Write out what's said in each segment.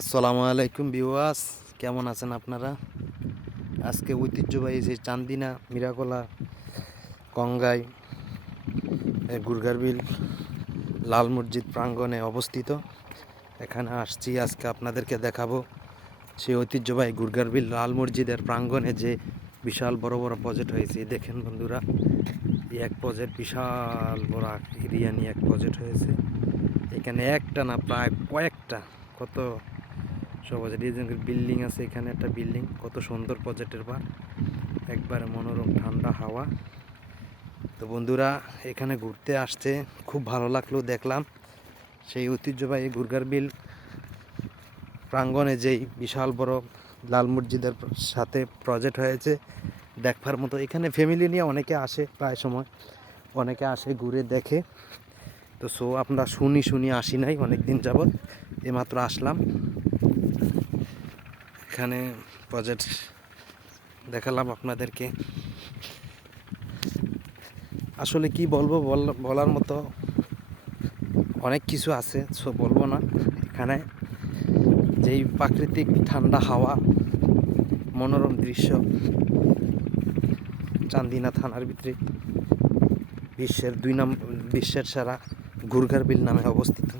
আসসালামু আলাইকুম ভিউয়ার্স, কেমন আছেন আপনারা? আজকে ঐতিহ্যবাহী যে চান্দিনা মিরাকলা কঙ্গাই গুরগারবিল লাল মসজিদ প্রাঙ্গণে অবস্থিত। এখানে আসছি, আজকে আপনাদেরকে দেখাবো সেই ঐতিহ্যবাহী গুরগারবিল লাল মসজিদের প্রাঙ্গণে যে বিশাল বড় বড় প্রজেক্ট হয়েছে। দেখেন বন্ধুরা, এই এক প্রজেক্ট বিশাল বড় এরিয়া নিয়ে এক প্রজেক্ট হয়েছে। এখানে একটা না, প্রায় কয়েকটা, কত সবাই ডিজাইনের বিল্ডিং আছে। এখানে একটা বিল্ডিং, কত সুন্দর প্রজেক্টের পার্ক, একবারে মনোরম ঠান্ডা হাওয়া। তো বন্ধুরা, এখানে ঘুরতে আসছে, খুব ভালো লাগলো। দেখলাম সেই ঐতিহ্যবাহী গুরগারবিল প্রাঙ্গণে যেই বিশাল বড় লাল মসজিদের সাথে প্রজেক্ট হয়েছে, দেখবার মতো। এখানে ফ্যামিলি নিয়ে অনেকে আসে, প্রায় সময় অনেকে আসে, ঘুরে দেখে। তো আমরা শুনি আসি নাই অনেক দিন যাবৎ, এইমাত্র আসলাম। এখানে প্রজেক্ট দেখালাম আপনাদেরকে। আসলে কি বলবো, বলার মতো অনেক কিছু আছে, বলবো না। এখানে যেই প্রাকৃতিক ঠান্ডা হাওয়া, মনোরম দৃশ্য, চান্দিনা থানার ভিতরে বিশ্বের সেরা গুরগারবিল নামে অবস্থিত।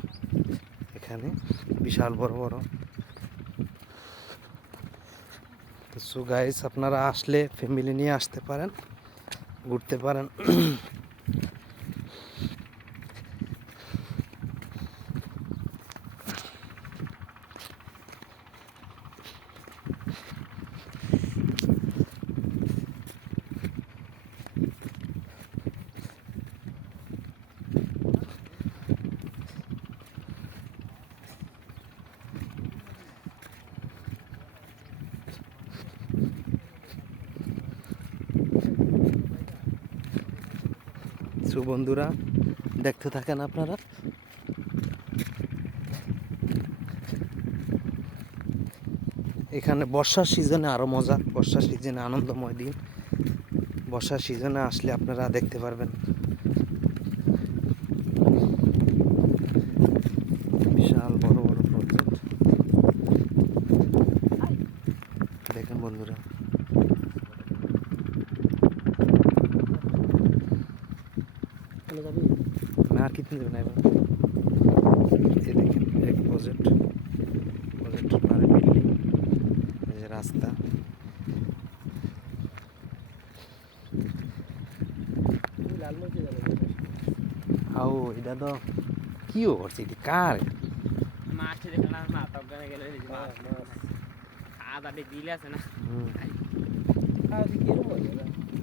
এখানে বিশাল বড় বড়। তো গাইস, আপনারা আসলে ফ্যামিলি নিয়ে আসতে পারেন, ঘুরতে পারেন। বন্ধুরা, দেখতে থাকেন আপনারা। এখানে বর্ষার সিজনে আরো মজা, বর্ষার সিজনে আনন্দময় দিন। বর্ষার সিজনে আসলে আপনারা দেখতে পারবেন বিশাল বড় বড় প্রজেক্ট। দেখেন বন্ধুরা, আর কিতনে দেবেন এবার। এই দেখেন, এক প্রজেক্টের পারে বিল্ডিং, এই যে রাস্তা। আও এটা তো কি করছে, এটি কার? মাঠে দেখলাম না, তখন গেলে আদাটি দিলে আছে না।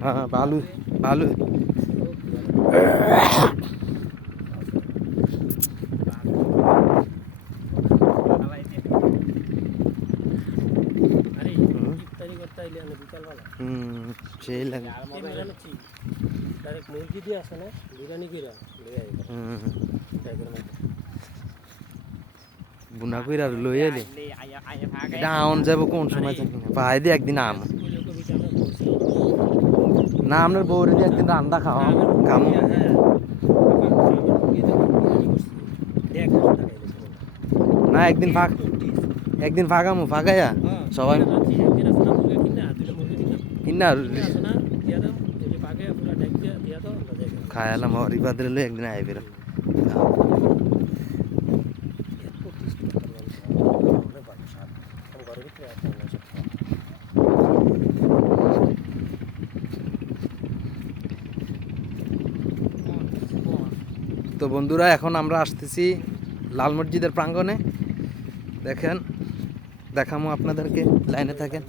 হ্যাঁ, বালু বালু। সেই লাগে। বুনা কইরা লই এলি এটা আউন যাবো কোন সময় জানি না। ভাই দিয়ে একদিন আম না, আপনার বউরে দিয়ে একদিন রান্না খাওয়া খামো। না, একদিন ফাঁকামো, ফাঁকাইয়া সবাই কিনা খায়ালাম হরিবাদের লই একদিন আই বেরো। তো বন্ধুরা, এখন আমরা আসতেছি লাল মসজিদের প্রাঙ্গণে। দেখেন, দেখামো আপনাদেরকে, লাইনে থাকেন।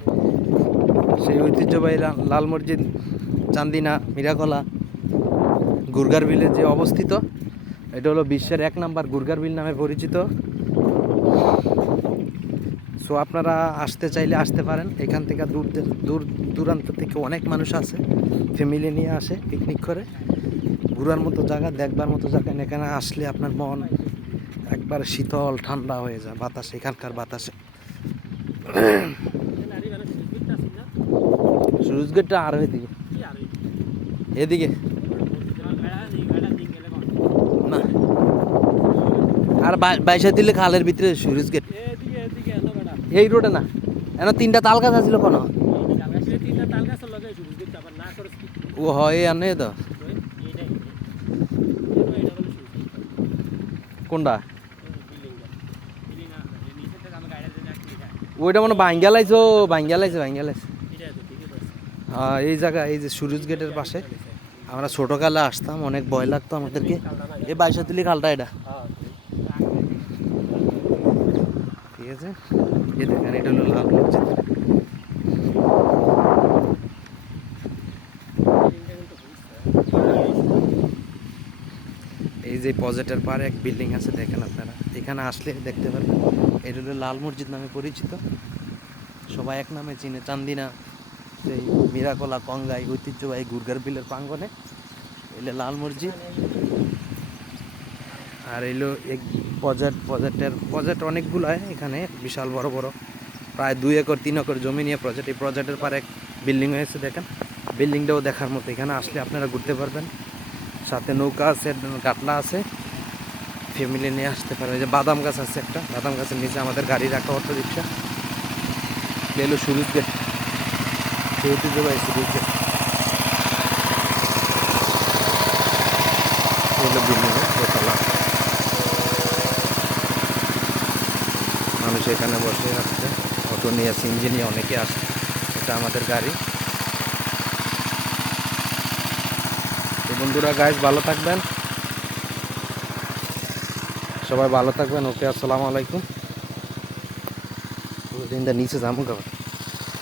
সেই ঐতিহ্যবাহী লাল মসজিদ চান্দিনা মিরাকলা গুরগারবিলে যে অবস্থিত, এটা হলো বিশ্বের 1 নাম্বার গুরগারবিল নামে পরিচিত। আপনারা আসতে চাইলে আসতে পারেন। এখান থেকে দূর দূরান্ত থেকে অনেক মানুষ আসে, ফ্যামিলি নিয়ে আসে, পিকনিক করে। ঘোরার মতো জায়গা, দেখবার মতো জায়গা। এখানে আসলে আপনার মন একবার শীতল ঠান্ডা হয়ে যায় বাতাসে, এখানকার বাতাসে। সুরুজ গেটটা আর এদিকে এদিকে না, আর বাইশা দিলে খালের ভিতরে সুরুজ গেট। এই রোডে না এন তিনটা তাল গাছ আছিল কোনো ও হয় আনে তো কোনটা ওইটা মানে ভাঙ্গা লাইছে হ্যাঁ এই জায়গা এই যে সুরুজ গেটের পাশে আমরা ছোটকালে আসতাম অনেক ভয় লাগতো আমাদেরকে এই বাইশাতুলি খালটা এটা ঠিক আছে এই দেখেন এটা হলো লাল মসজিদ এই যে প্রজেক্টের পারে এক বিল্ডিং আছে দেখেন আপনারা এখানে আসলে দেখতে পারবেন এটা হলো লাল মসজিদ নামে পরিচিত সবাই এক নামে চিনে চান্দিনা সেই মিরাকলা কঙ্গাই ঐতিহ্যবাহী গুরগার বিলের প্রাঙ্গনে এলে লাল মসজিদ আর এলো এক প্রজেক্ট অনেকগুলো হয় এখানে বিশাল বড় বড় প্রায় 2 একর 3 একর জমি নিয়ে প্রজেক্ট এই প্রজেক্টের পর এক বিল্ডিং হয়েছে দেখেন বিল্ডিংটাও দেখার মতো এখানে আসলে আপনারা ঘুরতে পারবেন সাথে নৌকা আছে কাটলা আছে ফ্যামিলি নিয়ে আসতে পারবেন এই যে বাদাম গাছ আছে একটা বাদাম গাছের নিচে আমাদের গাড়ি রাখা অটো রিক্সা এলো সুরুজ গেট ঐতিহ্যবাহী সুরুজ গেট এলো বিল্ডিং দোতলা মানুষ এখানে বসে আসছে অটো নিয়ে সিএনজি নিয়ে অনেকে আসছে এটা আমাদের গাড়ি তো বন্ধুরা গাইস ভালো থাকবেন সবাই ভালো থাকবেন ওকে আসসালামু আলাইকুম দিনটা নিচে যাবো